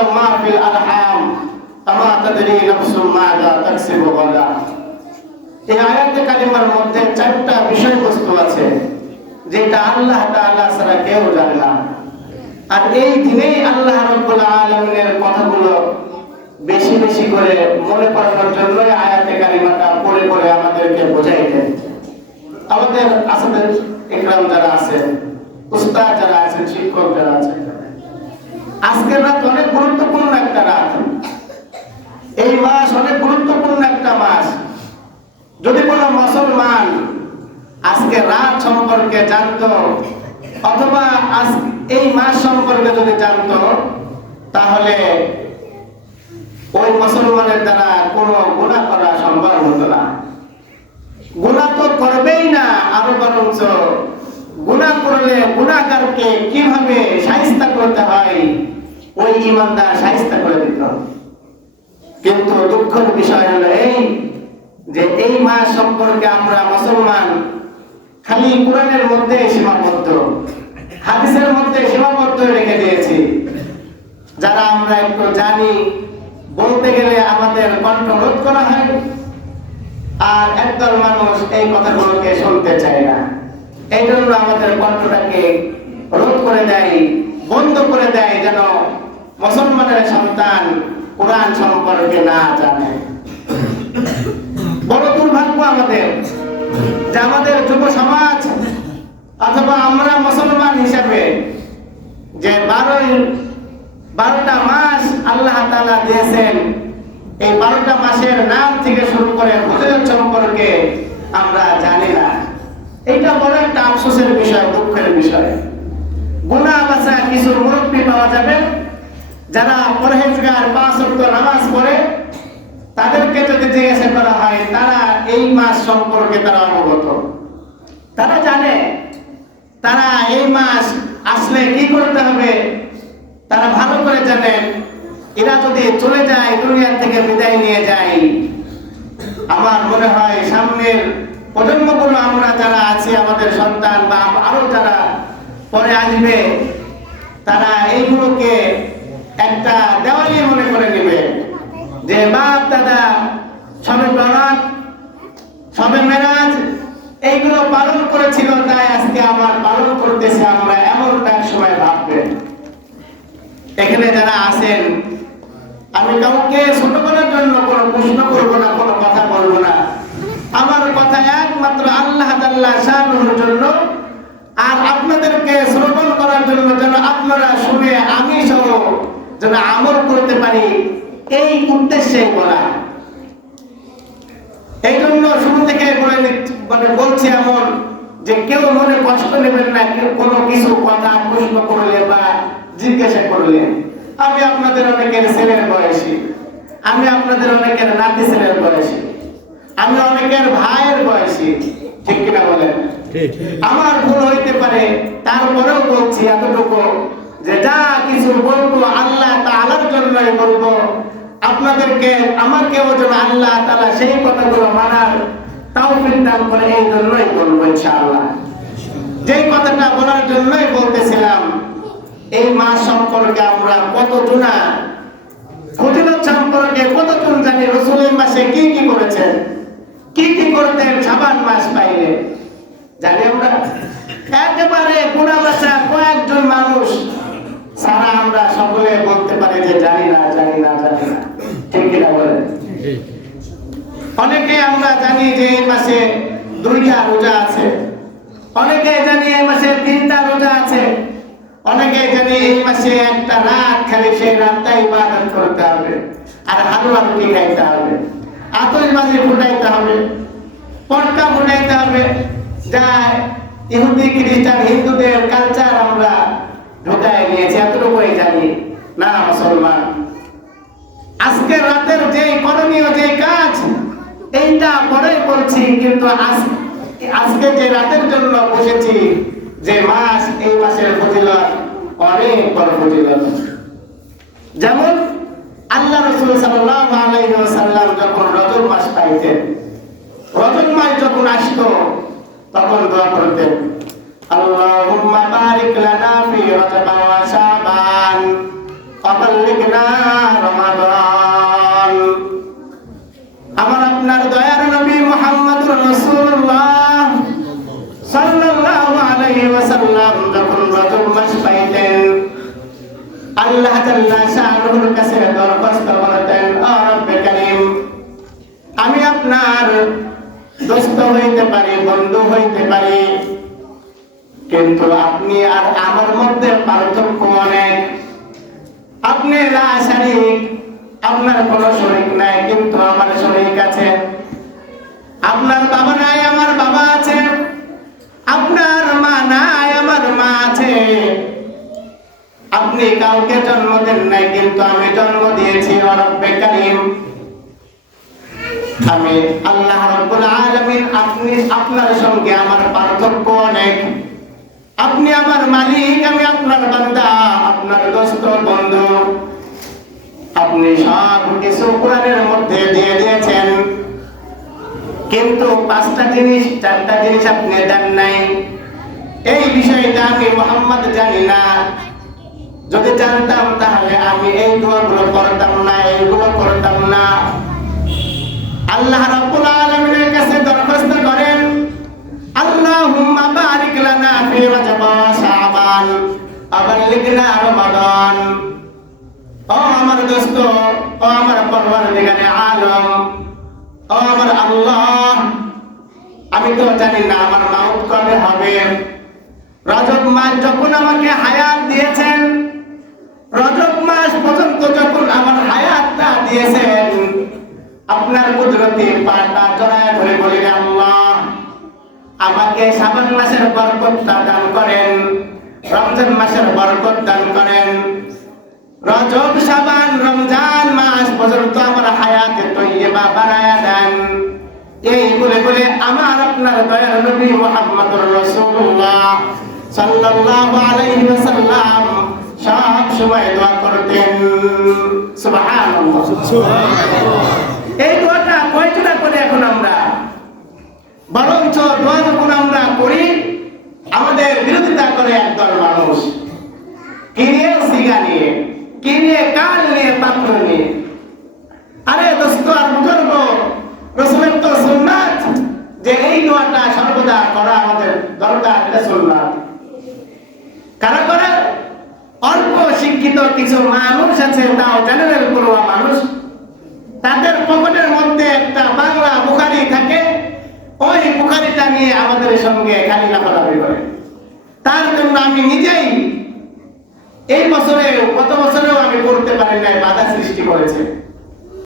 তাআলামু মা ফিল আরহাম আমা তাদরি নাফসুম মাযা তাকসিবু গাদা। এই আয়াতে কারিমার মধ্যে চারটা বিষয়বস্তু আছে যেটা আল্লাহ তাআলা ছাড়া কেউ জানে না। আর এই দিনেই আল্লাহ রাব্বুল আলামিনের কথাগুলো বেশি বেশি করে মনে করানোর জন্য আয়াতে কারিমাটা পড়ে পড়ে আমাদেরকে বোঝাই দেন। আমাদের আসলে ইকরাম যারা আছেন, উস্তাদ যারা আছেন, শিক্ষক যারা আছেন, আজকের রাত অনেক গুরুত্বপূর্ণ একটা রাত। এই মাস অনেক গুরুত্বপূর্ণ একটা মাস। যদি কোনো মুসলমান আজকে রাত সম্পর্কে জানতো অথবা এই মাস সম্পর্কে যদি জানতো, তাহলে ওই মুসলমানের দ্বারা কোনো গুনাহ করা সম্ভব হতো না। গুনাহ তো করবেই না, আরো বরঞ্চ গুনাহ করলে গুনাহগারকে কিভাবে শায়েস্তা করতে হয় ওই ঈমানদার শায়েস্তা করে দিত। কিন্তু দুঃখের বিষয় হলো এই যে এই মাস সম্পর্কে আমরা মুসলমান খালি কোরআনের মধ্যে সীমাবদ্ধ, হাদিসের মধ্যে সীমাবদ্ধ রেখে দিয়েছি। যারা আমরা একটু জানি, বলতে গেলে আমাদের কণ্ঠ রোধ করা হয়, আর একদল মানুষ এই কথাগুলোকে শুনতে চায় না। এই জন্য আমাদের কণ্ঠটাকে রোধ করে দেয়, বন্ধ করে দেয়, যেন মুসলমানের সন্তান কোরআন সম্পর্কে না জানে। বড় দুর্ভাগ্য আমাদের যে আমাদের যুব সমাজ অথবা আমরা মুসলমান হিসাবে যে 12টা মাস আল্লাহ তাআলা দিয়েছেন, এই 12টা মাসের নাম থেকে শুরু করে ফজিলত সম্পর্কে আমরা জানি না। এটা বড় একটা আফসোসের বিষয়, দুঃখের বিষয়। গুনাহ বাছা কিছু মুরব্বী পাওয়া যাবে যারা পরহেজগার, 5 ওয়াক্ত নামাজ পড়ে, তাদেরকে যদি জিজ্ঞাসা করা হয় তারা এই মাস সম্পর্কে তারা অবগত, তারা জানে, তারা এই মাস আসলে কি করতে হবে তারা ভালো করে জানেন। এরা যদি চলে যায়, দুনিয়া থেকে বিদায় নিয়ে যায়, আমার মনে হয় সামনের প্রজন্মগুলো আমরা যারা আছি, আমাদের সন্তান বা আরো যারা পরে আসবে, তারা এইগুলোকে একটা দেওয়ালি মনে করে নেবে যে বাপ দাদা সবে বরাত, সবে মেরাজ এইগুলো পালন করেছিল, তাই আজকে আমার পালন করতেছে আমরা, এমনটা সময় ভাববে। এখানে যারা আছেন, আমি কাউকে ছোট করার জন্য কোনো প্রশ্ন করবো না, কোনো কথা বলবো না। আমার কথা একমাত্র আল্লাহ তাআলা শানুর জন্য, আর আপনাদেরকে শ্রবণ করার জন্য, যেন আপনারা শুনে আমি সহ যেন আমল করতে পারি, এই উদ্দেশ্যে বলা। এই জন্য শুরু থেকে বলছি এমন যে কেউ মনে কষ্ট নেবেন না, কেউ কোনো কিছু কথা প্রশ্ন করলে বা জিজ্ঞাসা করলে। আমি আপনাদের অনেকের ছেলের বয়সী, আমি আপনাদের অনেকের নাতি ছেলের বয়সী, আমি অনেকের ভাইয়ের বয়সী, ঠিক কিনা বলেন? আমার ভুল হইতে পারে, তারপরেও বলছি এতটুকু যে যা কিছু বলবো আল্লাহ তাআলার জন্যই বলবো। আপনাদেরকে, আমাকেও যেন আল্লাহ তাআলা সেই কথাগুলো মানার তাওফিক দান করে, এই জন্যই বলবো ইনশাআল্লাহ। যেই কথাটা বলার জন্যই বলতেছিলাম, এই মাস সম্পর্কে আমরা কতজন ফজিলত সম্পর্কে কতজন জানি, রাসূল এই মাসে কি কি করেছেন, কি কি করতেন শাবান মাস পাইলে জানি আমরা? একেবারে গুনাহ বাছা কয়েকজন মানুষ সারা আমরা সকলে বলতে পারি যে জানি না, জানি না, জানি না, ঠিক কিনা বলেন? অনেকে আমরা জানি যে এই মাসে 2টা রোজা আছে, অনেকে জানি এই মাসে 3টা রোজা আছে, অনেকে জানি এই মাসে একটা রাত খালি সেই রাতটা ইবাদত করতে হবে, আর হালুয়া রুটি খাইতে হবে, আতশবাজি ফুটাইতে হবে, পটকা ফুটাইতে হবে। যা ইহুদি খ্রিস্টান হিন্দুদের কালচার আমরা ঢোকায় নিয়েছি, এতটুকুই জানি না মুসলমান। আজকে রাতের যে করণীয় যে কাজ, এইটা পরে বলছি, কিন্তু আজকে যে রাতের জন্য বসেছি, যে মাস, এই মাসের ফজিলত অনেক বড় ফজিলত। যেমন আল্লাহ রাসূল সাল্লাল্লাহু আলাইহি ওয়াসাল্লাম যখন রজব মাস পাইতেন, রজব মাস যখন আসতো তখন দোয়া করতেন, আল্লাহুম্মা বারিক লানা ফি রজব ওয়া শাবান ওয়া বাল্লিগনা আল্লাহ জাল্লা শানুর কাছে দরখাস্ত করতেন, ও রব্বে কারীম, আমি আপনার দোস্ত হইতে পারি, বন্ধু হইতে পারি, কিন্তু আপনি আর আমার মধ্যে পার্থক্য অনেক। আপনি লা শারীক, আপনার কোনো শরীক নাই, কিন্তু আমার শরীক আছে। আপনার বাবা নাই, আমার বাবা আছে। আপনার মা নাই, আমার মা আছে। আপনি কাউকে জন্ম দেন নাই, কিন্তু আমি জন্ম দিয়েছি। ও রব্বে কারীম, আমি আল্লাহ রাব্বুল আলামিন, আপনি আপনার সঙ্গে আমার পার্থক্য অনেক। আপনি আমার মালিক, আমি আপনার বান্দা, আপনার দোস্ত বন্ধু। আপনি সব কিছু কোরআনের মধ্যে দিয়ে দিয়েছেন, কিন্তু 5টা জিনিস, 4টা জিনিস আপনি দেন নাই। এই বিষয়টা আমি মুহাম্মদ জানি না। যদি জানতাম তাহলে আমি এই দোয়াগুলো করতাম না, এইগুলো করতাম না। আল্লাহ রাব্বুল আলামিনের কাছে দরখাস্ত করেন, আল্লাহুম্মা বারিক লানা ফি রাজব ওয়া শাবান ওয়া বাল্লিগনা রমাদান। ও আমার দোস্ত, ও আমার পরওয়ারদিগারে আলম, ও আমার আল্লাহ, আমি তো জানি না আমার মাউত কবে হবে। রজব মাস যখন আমাকে হায়াত দিয়েছেন, রজব মাস পর্যন্ত যখন আমার হায়াতটা দিয়েছেন, আপনার কুদরতি পাটা জড়ায় ধরে বলেন, আল্লাহ, আমাকে শাবান মাসের বরকতটা দান করেন, রমজান মাসের বরকত দান করেন। রজব, শাবান, রমজান মাস পর্যন্ত আমার হায়াতে তৈয়বা বানায়া দেন। এই বলে বলে আমার আপনার দয়ার নবী মুহাম্মদুর রাসূলুল্লাহ সাল্লাল্লাহু আলাইহি ওয়াসাল্লাম সব সময় দোয়া করতেন। সুবহানাল্লাহ, সুবহানাল্লাহ। এই দোয়াটা কয়টা করে এখন আমরা? বরঞ্চ দোয়া যখন আমরা করি, আমাদের বিরোধিতা করে একদল মানুষ। কি নিয়ে? সিগা নিয়ে। কি নিয়ে? কাল নিয়ে, পাত্র নিয়ে। আরে দোস্ত আর বুজুর্গ, রাসূলের তো সুন্নাত যে এই দোয়াটা সর্বদা করা আমাদের দরকার, এটা সুন্নাত। কারা করে? অল্প শিক্ষিত কিছু মানুষ আছে, তাও জেনারেল পড়ুয়া মানুষ। তাদের পকেটের মধ্যে একটা বাংলা বুখারী থাকে, ওই বুখারীটা নিয়ে আমাদের সঙ্গে খালি লাফালাফি করে। তার জন্য আমি নিজেই এই বছরে, গত বছরেও আমি পড়তে পারি নাই, বাধা সৃষ্টি করেছে।